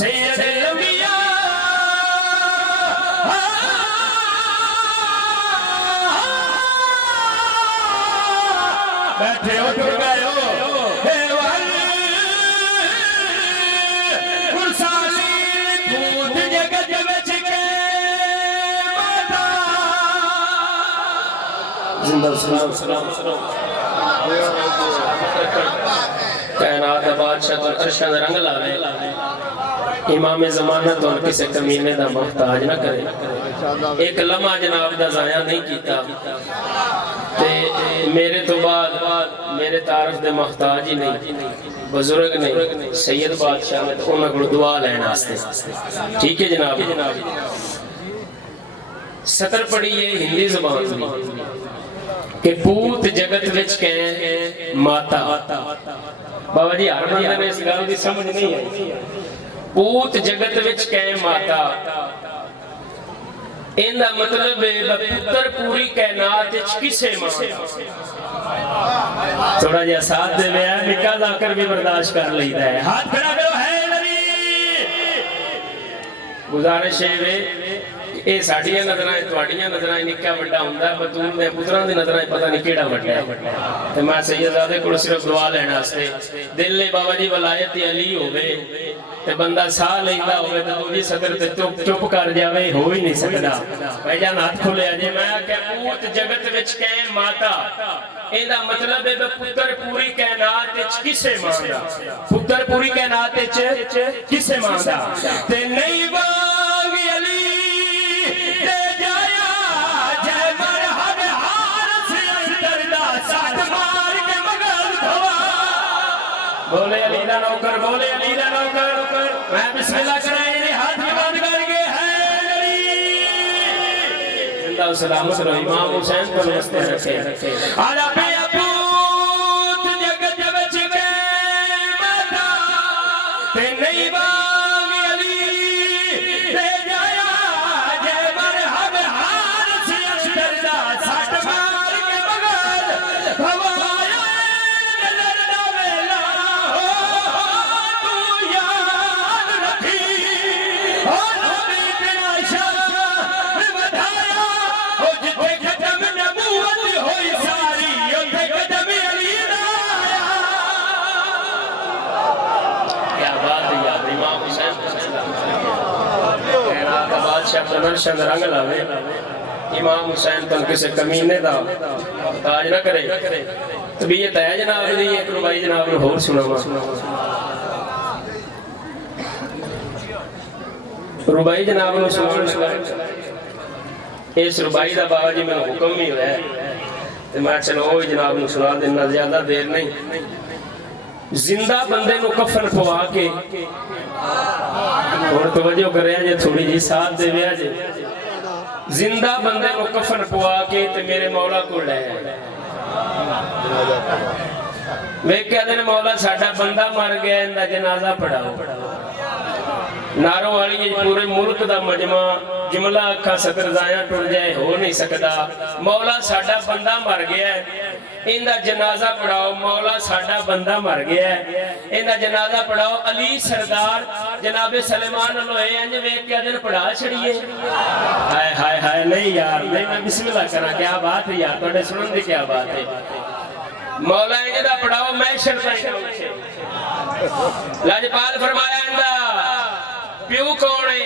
सैयद लंबिया बैठे हो टुर गए हो कायनात बादशाह तो अरशद रंग लावे इमाम ज़माना तो किसी कमीने दा मोहताज ना करे एक लम्हा जनाब दा ज़ाया नहीं कीता ते मेरे तो बाद मेरे तारफ दे मोहताज ही नहीं बुजुर्ग नहीं सैयद बादशाह ने तो उन्हां कोल दुआ लेने वास्ते ठीक है जनाब सतर पढ़ी है हिंदी ज़बान में कि पूत जगत विच कै माता बाबा जी हर बंदे ने इस गल की समझ नहीं आई पूत जगत विच कै माता इनका मतलब है पुत्र पूरी कायनात विच किसे मां थोड़ा जिहा साथ दे निका जाकर भी बर्दाश्त कर लेता है हाथ खड़ा करो है नबी गुजारिश है ये साड़ियां नजर तुहाड़ियां नजर निक्का वड्डा हुंदा बतूल दे पुत्रां दी नजर पता नहीं केड़ा वड्डा है ते मैं सैयदजादे कोल सिर्फ दुआ लेने वास्ते दिल ने बाबा जी वलायत अली होवे ते बंदा साह लेंदा होवे ते दूजी सदर ते चुप कर जावे हो ही नहीं सकदा भाईजान हाथ खोलिया जे मैं क्या पूत जगत विच कै माता एदा मतलब है पुत्र पूरी कायनात विच किसे मांगदा पुत्र पूरी कायनात विच किसे मांगदा ते नहीं बोले अली दा नौकर बोले अली दा नौकर मैं बिस्मिल्लाह कराए ने हाथ में बंद करके है अली जिंदा सलामत रहो इमाम हुसैन को नमस्ते रखे आला पे अपूत जगत विच के माता ते नहीं बांग अली ते जाया जे मरहब हार से अंदर दा सट मार के बगल भवाया रंग लावे इमाम हुसैन तो किसी कमीने दा ताज ना करे तबीयत है जनाब दी एक रुबाई जनाब ने होर सुनावा रुबाई जनाब ने सुनाने लगा इस रुबाई दा बाबा जी मैंने हुक्म ही होया ते मैं चलो ओ जनाब ने सुना देना ज्यादा देर नहीं जिंदा बंदे नु कफन पवा के और तवज्जो करे जे थोड़ी जी साथ दे वे जे जिंदा बंदे नु कफन पवा के ते मेरे मौला को ले वे क्या दिन मौला साडा बंदा मर गया इंदा जनाजा पढ़ाओ नारों वाली पूरे मुल्क दा मजमा जुमला अखा सतर जाया टुर जाए हो नहीं सकता मौला साडा बंदा मर गया इंदा जनाजा पढ़ाओ मौला साडा बंदा मर गया इंदा जनाजा पढ़ाओ अली सरदार जनाबे सलेमान लोए इंज वेख के दिन पढ़ा छड़िए हाय हाय हाय नहीं यार नहीं मैं बिस्मिल्लाह करा क्या बात है यार तोड़े सुनन दी क्या बात है मौला इंज दा पढ़ाओ मैं शर्ताई लाजपाल फरमाया इंदा प्यू कौन है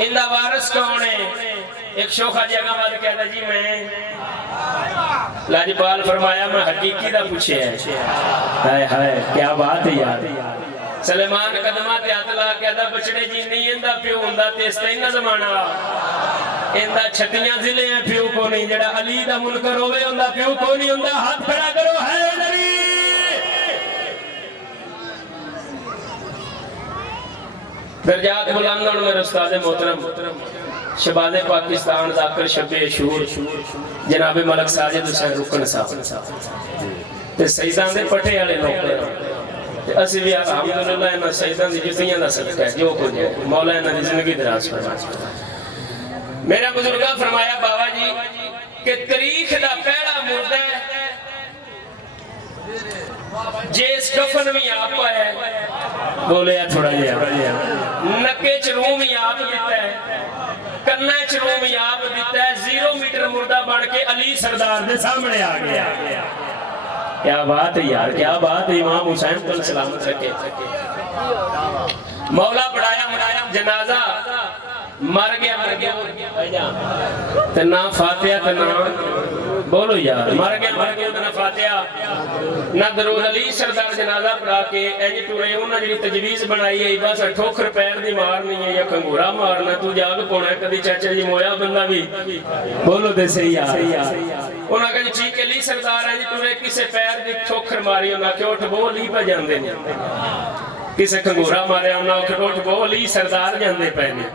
इंदा वारिस कौन है एक शोखा जगह वाल कहता जी मैं लाजपाल फरमाया मैं हकीकी दा पूछे है हाय हाय क्या बात है यार सलेमान कदमा ते हाथ ला कहता बछड़े जी नहीं इंदा प्यू हुंदा ते इस तैना जमाना इंदा छतियां जिले हैं प्यू को नहीं जेड़ा अली दा मुनकर होवे उंदा प्यू को नहीं हुंदा हाथ खड़ा करो है नबी दर्जात बुलंद और मेरे उस्ताद मोहतरम शबाज़े पाकिस्तान जाकर शबे शूर जनाबे मलक साजिद हुसैन रुकन साहब ते सईदां दे पटे वाले लोग ते असि भी अल्हम्दुलिल्लाह इन्हां सईदां दी जुतियां दा सदका है जो कुछ है मौला इन्हां दी जिंदगी दराज फरमाए मेरा बुजुर्गा फरमाया बाबा जी कि तारीख दा पहला मुर्दा जिस कफन भी आप पाया बोले थोड़ा जिहा नक्के च रूम भी आप दिता है कन्ना च रूम भी आप दिता है 0 मीटर मुर्दा बन के अली सरदार के सामने आ गया क्या बात है यार क्या बात है इमाम हुसैन को सलामत रखे मौला पढ़ाया मनाया जनाजा मर गया ते ना फातिहा ते ना बोलो यार मर गया ना फातिहा ना दरूद अली सरदार जनाजा पढ़ा के इंज टुरे उन्हां जी तजवीज बनाई है बस ठोकर पैर दी मारनी है या कंगूरा मारना तू जाग पौना कदी चाचा जी मोया बंदा भी बोलो ते सही यार उन्हां कहे ठीक अली सरदार इंज टुरे किसे पैर दी ठोकर मारी उन्हां के उठ बो अली पा जांदे ने किसे कंगूरा मारे उन्हां उठ बो अली सरदार जांदे पे ने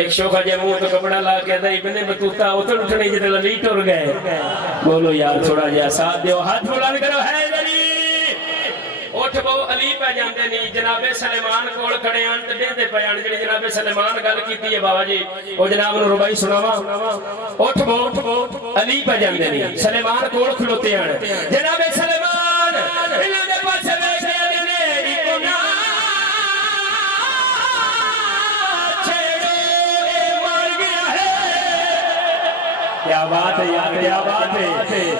एक शोखा जे मुंह तो कपड़ा ला के दा इब्ने बतूता उतर उठने जिते अली टुर गए बोलो यार थोड़ा जिहा साथ दियो हाथ बुलंद करो है अली उठ बो अली पे जांदे नहीं जनाबे सुलेमान कोल खड़े आन ते देंदे पे आन जेड़ी जनाबे सुलेमान गल कीती है बाबा जी ओ जनाब नु रुबाई सुनावा उठ बो अली पे जांदे नहीं सुलेमान कोल खलोते आन जनाबे सुलेमान इन्हां दे पासे वेख के ने इको ना क्या बात है यार क्या बात है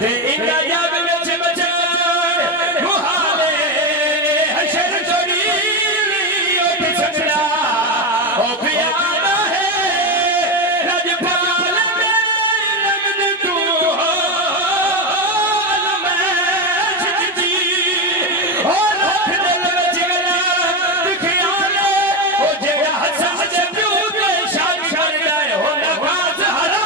ते इनका जग विच बचान मुहावे हशर जोड़ी उठ सकदा ओ प्यारा है रजपाल में लगद तू हो मैं जिंदगी ओ लख दिल विच गला दिखिया ने ओ जेड़ा हसन दे प्यू ते शान कर जाए हो नवाज हरा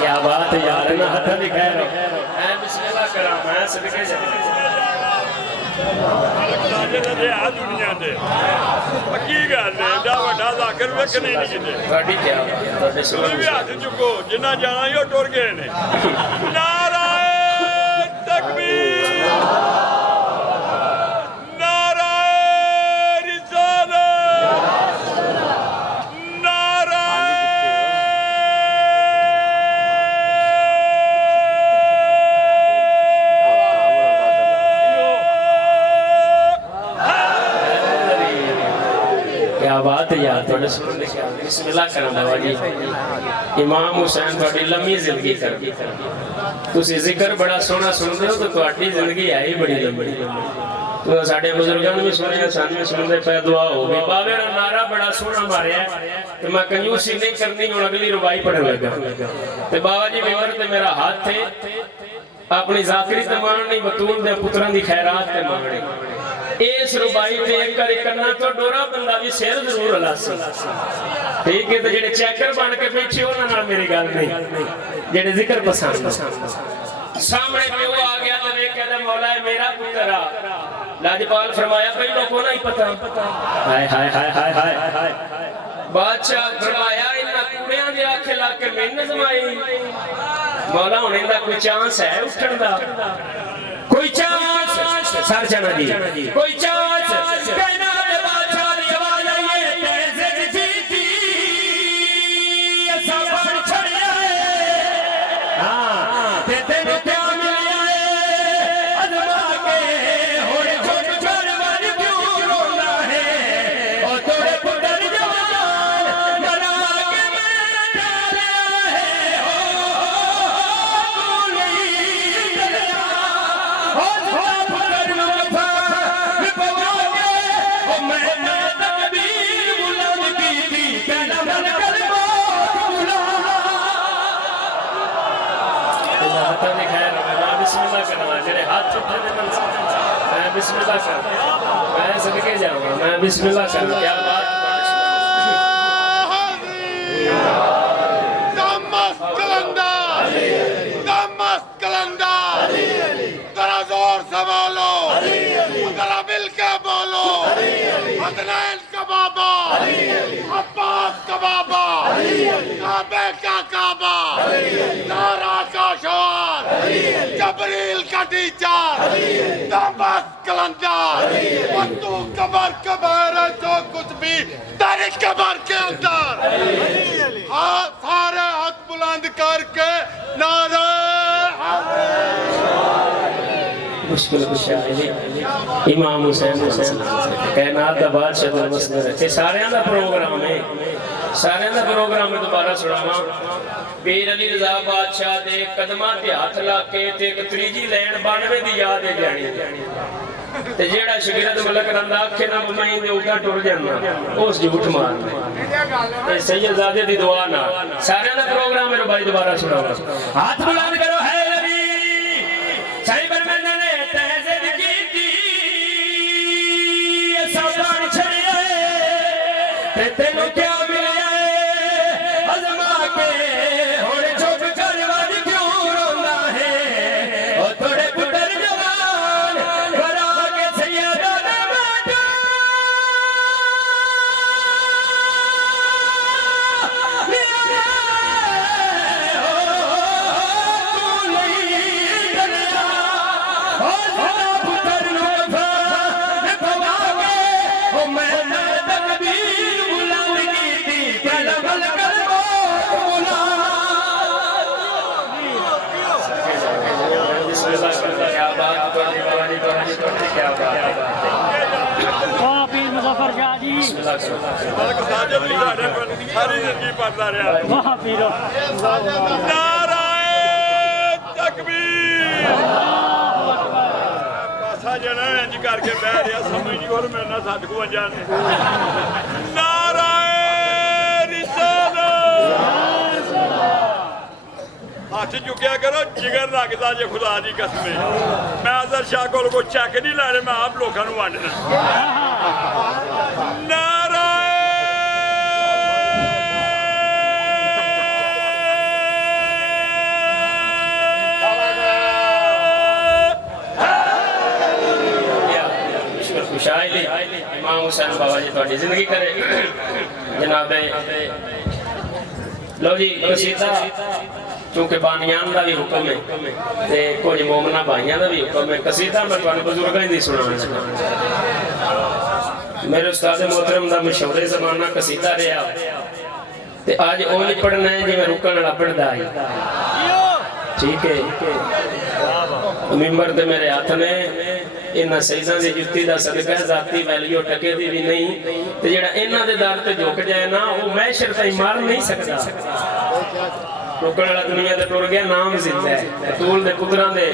क्या बात है यार ना हथ भी खैर मैं बिस्मिल्लाह करा मैं सदके जा दे आ दुनिया दे पक्की गल है दा वड्डा जाकर वेखने नहीं किते ਤੁਹਾਡੀ ਕੀ ਤੁਹਾਡੇ सुन भी हाथ चुको जिन्ना जाना ही टुर गए ने नारा तकबीर नारा रिसालत नारा क्या बात है यार थोड़े सुन लिखा बिस्मिल्लाह करा बाबा जी इमाम हुसैन थोड़ी लंबी जिंदगी कर तुसी जिक्र बड़ा सोहना सुनते हो तो तुम्हारी जिंदगी है ही बड़ी लंबी तो साडे बुजुर्गों ने भी सुनिया सन भी सुनते पे दुआ हो गई बाबे दा नारा बड़ा सोहना मारिया तो मैं कंजूसी नहीं करनी हुण अगली रुबाई पढ़न लगा ते बाबा जी मेवर ते मेरा हाथ थे अपनी जाकरी ते मांगनी बतूल दे पुत्रां दी खैरात ते मांगनी इस रुबाई ते एक करना तो डोरा बंदा भी सिर जरूर हलासी ठीक है तो जेडे चैकर बन के बैठे उन्हां नाल मेरी गल नहीं जेडे जिक्र पसंद सामने प्यो आ गया तो देख कहता मौला है मेरा पुत्र आ लाजपाल फरमाया भाई लोगों को नहीं पता हाय हाय हाय हाय हाय हाय बादशाह फरमाया इन्हां कूड़ियां दे आखे ला के मैनू जमाई मौला हुण इहदा कोई चांस है उठण दा कोई चांस सर जाना जी कोई चांस कहना दे बादशाह दी आवाज आई है तेरे जीती ऐसा बन छड़िया हां ते तेरे क्या मिलिया अजमा के होरे छोड़ छोड़ वाली क्यों रोना है ओ तोरे पुत्र जवान मरा के मैं डाला है ओ बिस्मिल्लाह कर मैं सदके जाऊंगा मैं बिस्मिल्लाह कर क्या बात दमस कलंदर जरा जोर से बोलो जरा मिल के बोलो अदनान का बाबा अब्बास का बाबा काबे का काबा नारा का शोर जबरील का टीचर दमस कलंदर तू कबर कबर है जो कुछ भी तेरे कबर के अंदर हाँ सारे हाथ बुलंद करके नारा मुश्किल कुशा इमाम हुसैन कायनात दा बादशाह दा मसदर है सारियां दा प्रोग्राम है सारियां दा प्रोग्राम है दोबारा सुनावा पीर अली रजा बादशाह दे कदमां ते हाथ ला के ते एक त्रीजी लैन 92 दी याद है जानी ते जेड़ा शगीरत मलक रंदा आखे ना मैं दे उठा टुर जाना उस झूठ मारना ए सैयदजादे दी दुआ ना सारियां दा प्रोग्राम है भाई दोबारा सुनावा हाथ बुलंद करो है नबी साईं बरमंदा ने तहज़ीब कीती सब बन छड़िए ते तेनू क्या मिलिया अज़मा के हुण चुप कर वज क्यों रोंदा है ओ थोड़े पुत्र जवान करा के सैयदा ने बेटा मलक साजद भी साढ़े पर सारी जिंदगी पढ़ता रहा वाह पीरो नाराए तकबीर पासा जना इंज करके बह रहा समझ नहीं और मेरे ना सद को जाने नाराए रिसालत हाथ चुकिया करो जिगर लगता जे खुदा दी कसम मैं अजहर शाह को चेक नहीं ला रहे मैं आप लोगों को वंडना इमाम हुसैन बाबा जी थोड़ी जिंदगी करे जनाबे लो जी कसीदा क्योंकि बानियान का भी हुक्म है ते कुछ मोमना भाइयों का भी हुक्म है कसीदा मैं तुहानू बुजुर्गां दी सुनाना मेरे उस्ताद मोहतरम का मशहूर जमाना कसीदा रहा ते आज वो नहीं पढ़ना है जिवें रुकण वाला पढ़दा है ठीक है मिंबर ते मेरे हाथ ने इन्हां सईदां दी जुत्ती दा सदका जाती वैल्यू टके दी भी नहीं ते जेड़ा इन्हां दे दर ते झुक जाए ना वो महशर ताईं मार नहीं सकदा रुकण वाला दुनिया ते टुर गया नाम जिंदा है तूल दे पुत्रां दे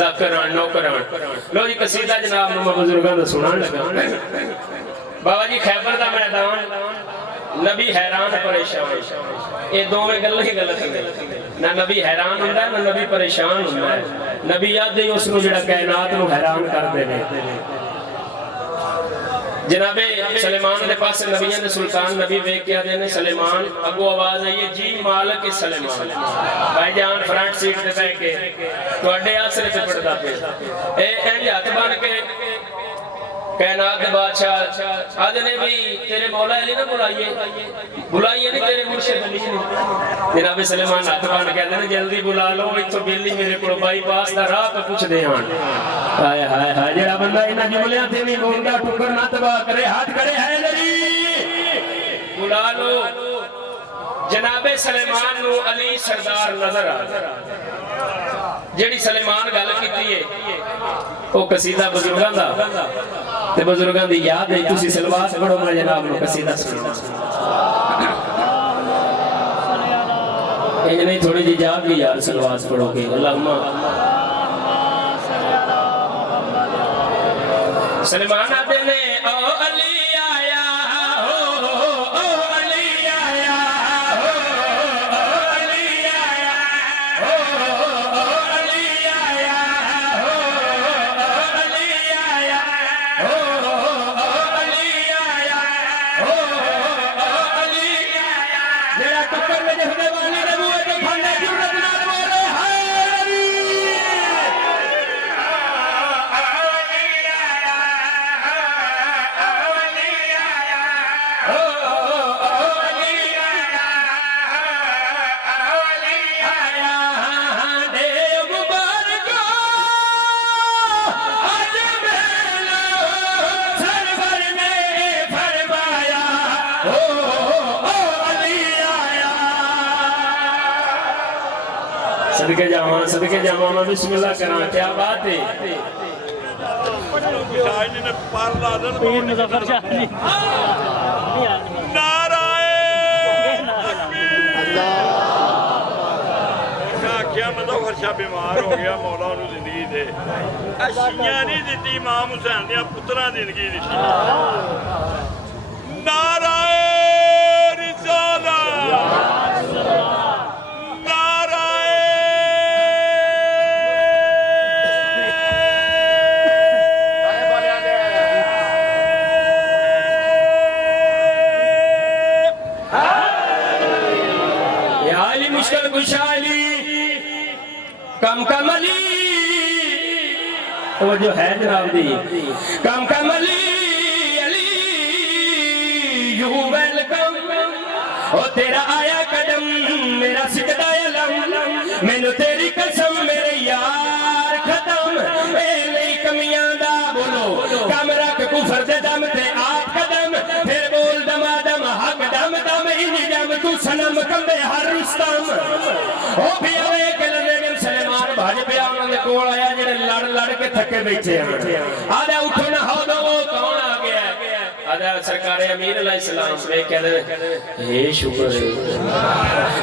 ज़ाकिर आन नौकर आन लो जी कसीदा जनाब नु मैं बुजुर्गां दा सुनाण लगा बाबा जी खैबर दा मैदान नबी हैरान परेशान ये दोवें गल्लां ही गलत ने ना नबी हैरान हुंदा ना नबी परेशान हुंदा नबी याद है उसनु जेड़ा कायनात नु हैरान कर देवे जनाबे सुलेमान दे पास नबियां दे सुल्तान नबी वेख के आदे ने सुलेमान अगो आवाज आई है जी मालिक सुलेमान भाईजान फ्रंट सीट ते बैठ के ਤੁਹਾਡੇ आसरे ते पड़दा पे ए इंज हाथ बन के कायनात के बादशाह आदे ने भी तेरे मौला अली ना बुलाइए नहीं तेरे मुर्शिद अली ने जनाब सुलेमान हाथ बन के कहते जल्दी बुला लो इथों बिल्ली मेरे को बाईपास दा राह पे पूछदे हन हाय हाय हाय जेड़ा बंदा इना जुमलियां ते नहीं बोलदा टुकर ना तबाह करे हाथ करे है नबी बुला लो जनाबे सुलेमान नु अली सरदार नजर आ जेड़ी सुलेमान गल कीती है ओ कसीदा बुजुर्गां दा ते बुजुर्गां दी याद है तुसी सलवात पढ़ो मैं जनाब नु कसीदा सुना ये नहीं थोड़ी जी याद भी यार सलवात पढ़ोगे अल्लाहुम्मा सुलेमान आते ने ओ अली आया हो ओ अली आया हो ओ अली आया हो ओ अली आया हो ओ अली आया हो ओ अली आया हो ओ अली आया जेड़ा टक्कर में जहने वाली नबूवत के फंडे जुर्रत नाल बोले हाय नबी अली आया सदके जावा मैं बिस्मिल्लाह करा। क्या बात है। ने पार ला देना पीर मुजफ्फर शाह जी क्या मुजफ्फर शाह बीमार हो गया मौला उन्होंने जिंदगी दे शियां नहीं दी इमाम हुसैन दिया पुत्रा जिंदगी दी नाराए मुश्किल खुशहाली कम कमली वो जो है जनाब दी कम कमली अली यू वेलकम ओ तेरा आया कदम मेरा सिजदा अलम मैनू तेरी कसम मेरे यार खत्म ए मेरी कमियां दा बोलो कम रख कुफर दे दम ते आप कदम फिर बोल दमा दम हक दम दम इन जम तू सनम कंदे हर रुस्तम ओ भी आवे कलने सलेमान भाज पिया उन्होंने कोल आया जेड़े लड़ लड़ के थके बैठे आदा उठो ना हो दो कौन आ गया आदा सरकार अमीर अलैहिस्सलाम वे कहते हे शुक्र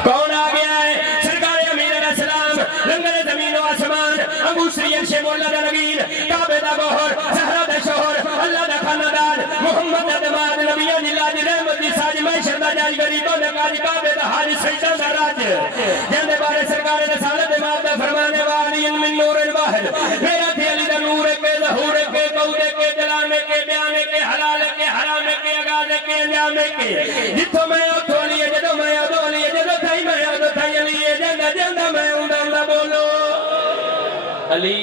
कौन आ गया है सरकार अमीर अलैहिस्सलाम लंगर जमीन व आसमान अबू सैयद शे मौला दा नगीन काबे दा गोहर सहरा दा शोहर अल्लाह दा खानदान मोहम्मद दा दमाद नबियां दी लाज रहमत दी साज मैशर दा जाज गरीबों दा काज काबे दा हाज सैयदा दा राज जंदे बारे सरकार ने सालत मारदा फरमाने वाली इन मिन नूर वाहिद मेरा दिल दा नूर के ज़हूर के कौदे के जलाने के बयाने के हलाल के हराम के अगाज़ के अंजाम के जिथों मैं उठो लिए जदों मैं उदों लिए जदों थाई मैं उदों थाई अली जंदा जंदा मैं उंदा बोलो अली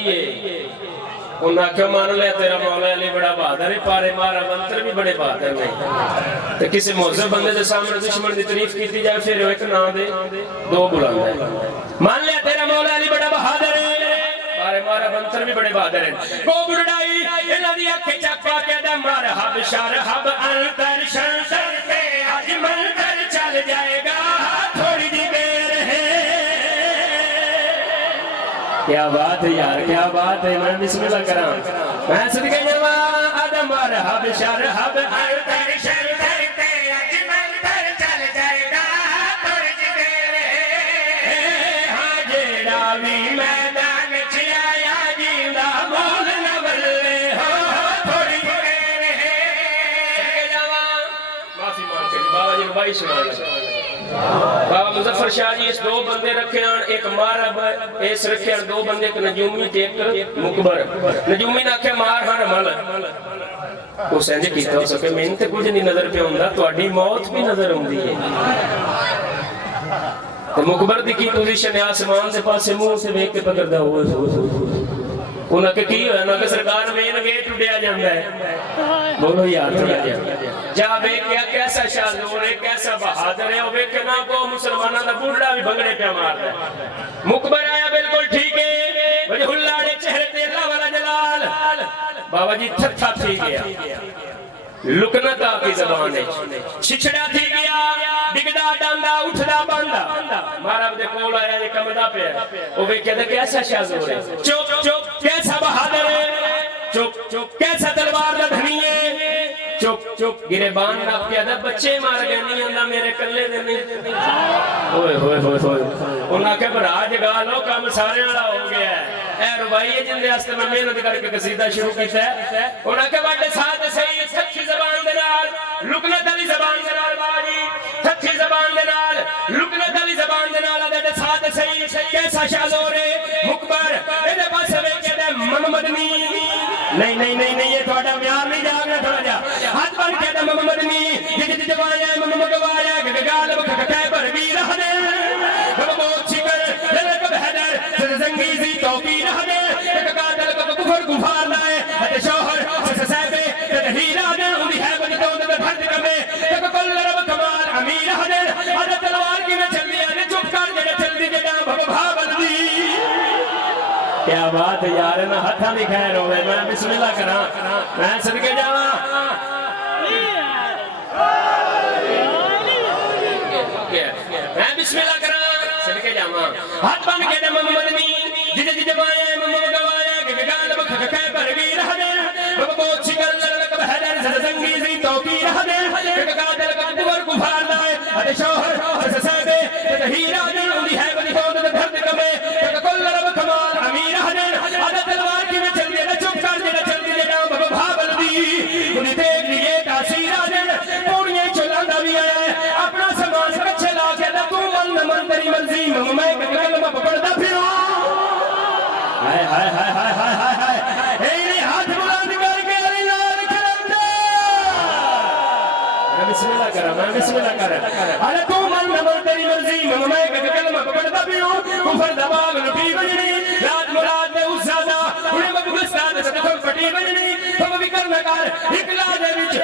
उन्हें क्यों मान लिया तेरा मौला अली बड़ा बहादुर है पारे मारा मंत्र भी बड़े बहादुर ने तो किसी मौजूद बंदे के सामने दुश्मन की तारीफ की जाए फिर एक ना दे दो बुलांदा है मान लिया तेरा मौला अली बड़ा बहादुर है पारे मारा मंत्र भी बड़े बहादुर है को बुढ़ाई इन्हां दी अख चक्का के दा मरहब शरहब अंतर शंतर के आज मंत्र चल जाएगा थोड़ी दी देर है। क्या बात है यार क्या बात है मैं बिस्मिल्लाह करा मैं सदके जावा आदम मरहब शरहब अंतर शंतर के आज मंत्र चल जाएगा थोड़ी दी देर है। हां जेड़ा भी मैदान च आया जिंदा मोल न बल्ले हो थोड़ी देर है। सदके जावा माफी मांग के बाबा जी भाई सुना बाबा मुजफ्फर शाह जी इस दो बंदे रखे एक मारब इस रखे दो बंदे एक नजूमी ते एक मुकबर नजूमी ने आखे मार हर मल उस इंज कीता हो सके मैनूं ते कुछ नहीं नजर पे आउंदा तुहाडी मौत भी नजर आउंदी है ते मुकबर दी की पोजीशन है आसमान दे पासे मुंह से देख के पकड़दा हो उन्हें के की होया ना कि सरकार मेन गेट उड़िया जांदा है बोलो यार थोड़ा जा देख क्या कैसा शाजूर है कैसा बहादुर है वे के ना को मुसलमाना दा बूढ़ा भी भंगड़े पे मारदा मुकबर आया बिल्कुल ठीक है वजहुल्लाह ने चेहरे ते अल्लाह वाला जलाल बाबा जी थथा थी गया लुकनता की जबान है छिछड़ा थी गया डिगदा डांदा उठदा बांदा महाराज दे कोल आया ये कमदा पे ओ वे कहदे कैसा शाजूर है चुप चुप कैसा बहादुर है चुप चुप कैसा तलवार दा धनी है चुप चुप गिरेबान ना के दा बच्चे मार गए नहीं आंदा मेरे कल्ले दे नहीं ओए होए होए होए उन्हां के भरा जगा लो काम सारे वाला हो गया है ए रुबाई है जिंदे वास्ते मैं मेहनत करके कसीदा शुरू कीता है उन्हां के बड़े साथ सही सच्ची जबान दे नाल लुकनत वाली जबान दे नाल बाजी सच्ची जबान दे नाल लुकनत वाली जबान दे नाल दे साथ सही कैसा शाजूर है मुकबर एदे पास वे कहदे मोहम्मद नी नहीं नहीं नहीं नहीं ये थोड़ा प्यार नहीं जागना थोड़ा जा हाथ बन के दम मोहम्मद नी जिद जवाया मोहम्मद वाया गाल बखटे पर भी रह दे अब बहुत छिकर ललक बहदर जंगी सी तौकी रह दे कादल को कुफर गुफार लाए हते शोहर ससाबे हीरा दे उदी है बन तो दे फर्ज कमे तक कुल रब कमाल अमीर हदे हद तलवार की में चलदी है चुप कर जे चलदी जे भा बलदी। क्या बात है यार ना हथा दी खैर होवे मैं बिस्मिल्लाह करा मैं सदके जावा मैं बिस्मिल्लाह करा सदके जावा जावा हाथ बन के दम मदनी जिद जिद पाया मम गवाया के गाल बख के पर भी रह दे बब को छिगल लड़क बहदर संगी सी तो की रह दे के गादर का कुवर कुफार दाए अते शोहर ससबे हीरा दे उदी है बनी को धरत कमे के कुल रब कमाल अमीर हदे अदे तलवार की में चल दे चुप कर दे चल दे ना बब भाबल दी उनी देख लिए तासीरा दे पूड़ियां चलांदा भी आया अपना सामान कच्चे ला के तू मन मन तेरी मर्जी मैं कलमा पकड़दा फिरो हाय हाय हाय हाय हाय हाय हाय ए ने हाथ बुलंद करके अली लाल खलंदा बिस्मिल्लाह कर मैं बिस्मिल्लाह कर अरे तू मन मन तेरी मर्जी मैं कलमा पकड़दा फिरो कुफर दबाग लुटी बजनी रात मुराद ने उस ज्यादा उन्हें मबगुस्तान से पटी बजनी तुम भी करना कर इकला दे विच